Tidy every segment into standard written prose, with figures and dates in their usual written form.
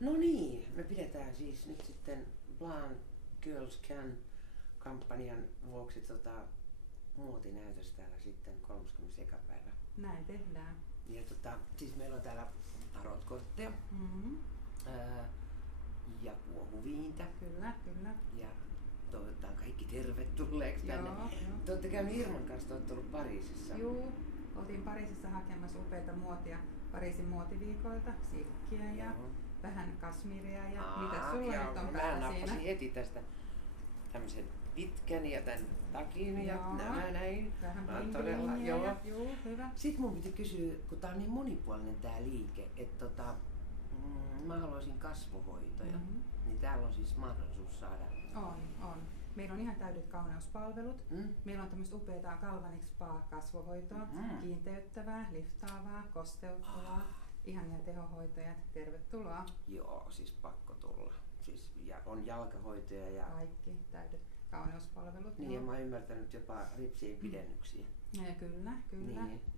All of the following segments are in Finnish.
No niin, me pidetään siis nyt sitten Blonde Girls Can-kampanjan vuoksi muotinäytös täällä sitten 31. päivä. Näin tehdään. Ja siis meillä on täällä tarotkortteja ja kuohuviintä. Kyllä, kyllä. Ja toivotetaan kaikki tervetulleeksi tänne. Te olette käynyt Irman kanssa, te olette ollut Pariisissa. Juu, oltiin Pariisissa hakemassa upeita muotia Pariisin muotiviikoilta, silkkiä ja vähän kasmiria ja mitä sulla nyt on päällä siinä? Mä heti tästä tämmöisen pitkän ja tän takin ja nämä näin. Vähän bling-blingiä. Joo, hyvä. Sitten mun piti kysyä, kun tää on niin monipuolinen tää liike, että mä haluaisin kasvohoitoja, niin täällä on siis mahdollisuus saada. On. Meillä on ihan täydet kauneuspalvelut. Meillä on tämmöistä upeaa Galvanic Spa-kasvohoitoa, kiinteyttävää, liftaavaa, kosteuttavaa, ihania tehohoitajat. Tervetuloa. Joo, siis pakko tulla. Siis, ja on jalkahoitoja ja kaikki täydet kauneuspalvelut. Niin, ja mä oon ymmärtänyt jopa ripsien pidennyksiä. Ja kyllä.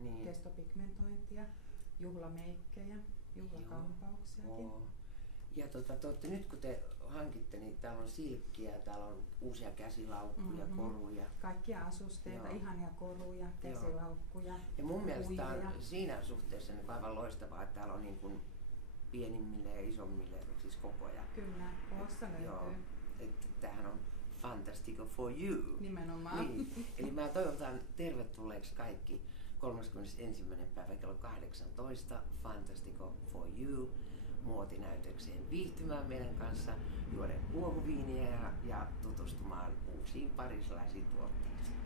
Niin. Kestopigmentointia, juhlameikkejä, juhlakampauksiakin. Ja nyt kun te hankitte, niin täällä on silkkiä, täällä on uusia käsilaukkuja, koruja. Kaikkia asusteita, ihania koruja, käsilaukkuja. Ja mun mielestä tää on siinä suhteessa niin aivan loistavaa, että täällä on niin kuin pienimmille ja isommille siis kokoja. Kyllä, koossa löytyy. Joo, että tämähän on Fantastico for you. Nimenomaan. Niin. Eli mä toivotan tervetulleeksi kaikki 31. päivä kello 18 Fantastico for you muotinäytökseen viihtymään meidän kanssa, juoden kuohuviiniä ja tutustumaan uusiin pariisilaisiin tuotteisiin.